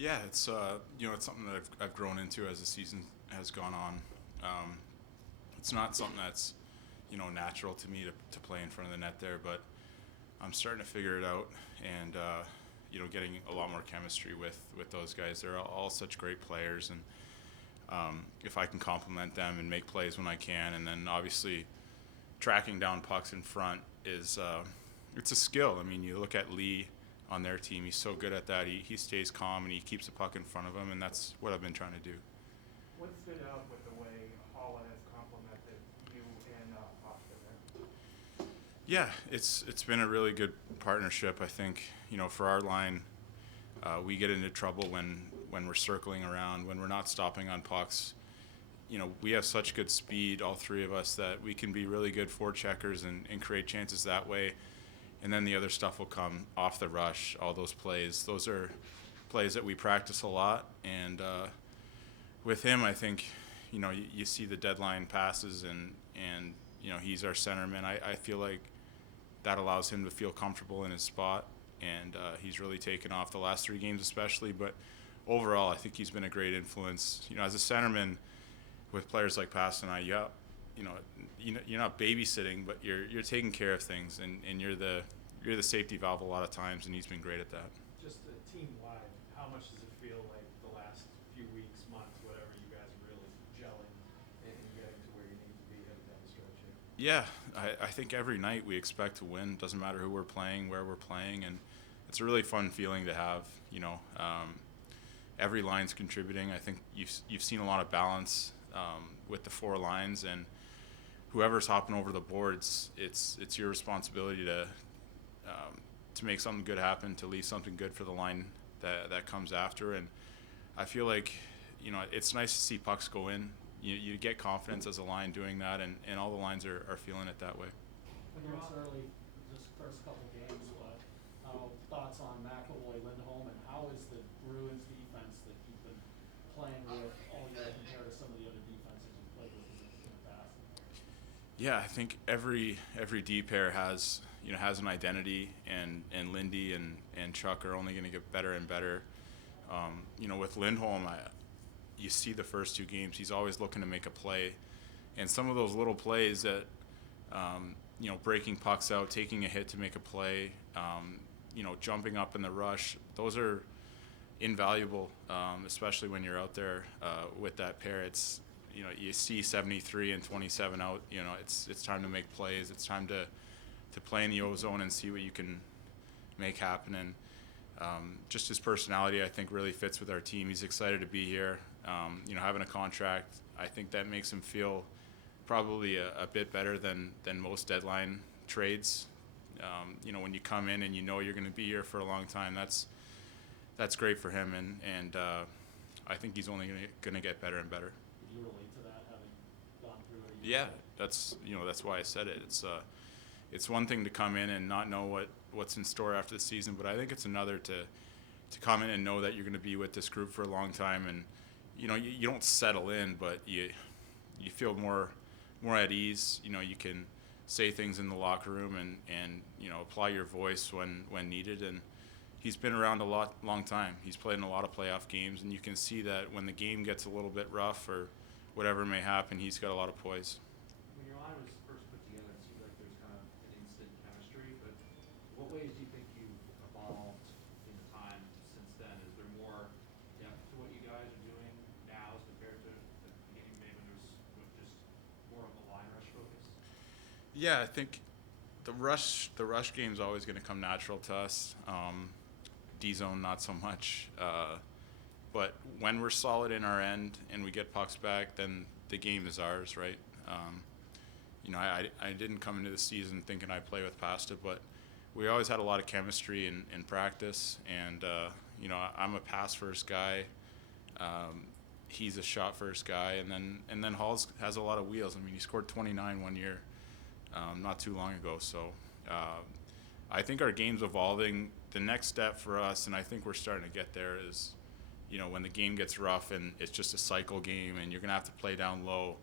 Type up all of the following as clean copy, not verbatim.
Yeah, it's it's something that I've grown into as the season has gone on. It's not something that's natural to me to play in front of the net there, but I'm starting to figure it out, and getting a lot more chemistry with those guys. They're all such great players, and if I can complement them and make plays when I can, and then obviously tracking down pucks in front is it's a skill. I mean, you look at Lee on their team; he's so good at that. He stays calm and he keeps the puck in front of him, and that's what I've been trying to do. What stood out with the way Holland has complemented you and Pasta there? Yeah, it's been a really good partnership. I think for our line, we get into trouble when we're circling around, when we're not stopping on pucks. We have such good speed, all three of us, that we can be really good forecheckers and create chances that way. And then the other stuff will come off the rush, all those plays. Those are plays that we practice a lot. And with him, I think, you see the deadline passes and he's our centerman. I feel like that allows him to feel comfortable in his spot. And he's really taken off the last 3 games especially. But overall, I think he's been a great influence. As a centerman, with players like Pass and I, you're not babysitting, but you're taking care of things, and you're the safety valve a lot of times, and he's been great at that. Just team-wide, how much does it feel like the last few weeks, months, whatever, you guys are really gelling and getting to where you need to be headed down the stretch here? Yeah, I think every night we expect to win. Doesn't matter who we're playing, where we're playing, and it's a really fun feeling to have. Every line's contributing. I think you've seen a lot of balance with the 4 lines, and whoever's hopping over the boards, it's your responsibility to make something good happen, to leave something good for the line that comes after. And I feel like it's nice to see pucks go in. You get confidence as a line doing that, and all the lines are feeling it that way. I know it's early, just first couple games, but thoughts on McAvoy, Lindholm, and how is the Bruins defense that you've been playing with all year compared to some of the other defenses you've played with in the past? Yeah, I think every D pair has an identity, and Lindy and Chuck are only going to get better and better. With Lindholm, you see the first 2 games, he's always looking to make a play, and some of those little plays that breaking pucks out, taking a hit to make a play, jumping up in the rush, those are invaluable, especially when you're out there with that pair. It's you see 73 and 27 out. It's time to make plays. It's time to play in the O-zone and see what you can make happen. And just his personality, I think, really fits with our team. He's excited to be here. Having a contract, I think that makes him feel probably a bit better than most deadline trades. When you come in and you're going to be here for a long time, that's great for him, and I think he's only going to get better and better. Would you relate to that, having gone through it? Yeah, that's why I said it. It's one thing to come in and not know what's in store after the season, but I think it's another to come in and know that you're going to be with this group for a long time, and you don't settle in, but you feel more at ease. You can say things in the locker room and apply your voice when needed. And he's been around long time. He's played in a lot of playoff games, and you can see that when the game gets a little bit rough or whatever may happen, he's got a lot of poise. When your line was first put together, it seemed like there's kind of an instant chemistry, but what ways do you think you've evolved in the time since then? Is there more depth to what you guys are doing now as compared to the beginning, maybe when there was just more of a line rush focus? Yeah, I think the rush game is always going to come natural to us. D-zone, not so much. But when we're solid in our end and we get pucks back, then the game is ours, right? I didn't come into the season thinking I'd play with Pasta, but we always had a lot of chemistry in practice. And, I'm a pass-first guy. He's a shot-first guy. And then Hall has a lot of wheels. I mean, he scored 29 one year not too long ago. So I think our game's evolving. The next step for us, and I think we're starting to get there, is when the game gets rough and it's just a cycle game and you're going to have to play down low,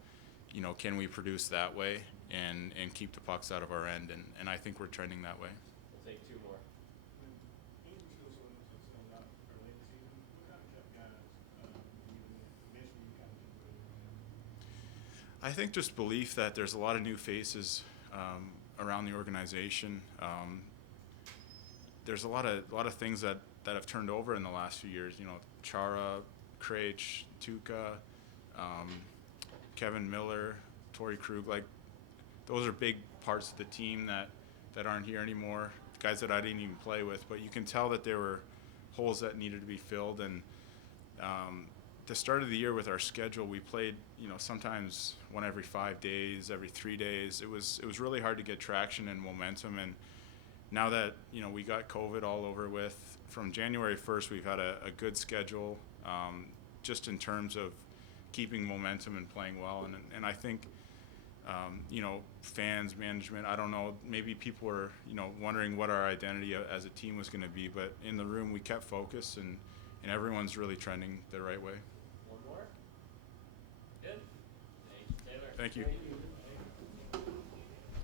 can we produce that way and keep the pucks out of our end? And I think we're trending that way. We'll take 2 more. When games go so not early in the season, what kind of I think just belief that there's a lot of new faces around the organization. There's a lot of things that have turned over in the last few years. You know, Chara, Krejci, Tuukka, Kevin Miller, Torrey Krug. Like, those are big parts of the team that aren't here anymore. Guys that I didn't even play with, but you can tell that there were holes that needed to be filled. And the start of the year with our schedule, we played, you know, sometimes one every 5 days, every 3 days. It was really hard to get traction and momentum. And now that, you know, we got COVID all over with, from January 1st, we've had a good schedule, just in terms of keeping momentum and playing well. And I think, you know, fans, management, I don't know, maybe people were, you know, wondering what our identity as a team was going to be. But in the room, we kept focus, and everyone's really trending the right way. One more? Good. Thanks, Taylor. Thank you.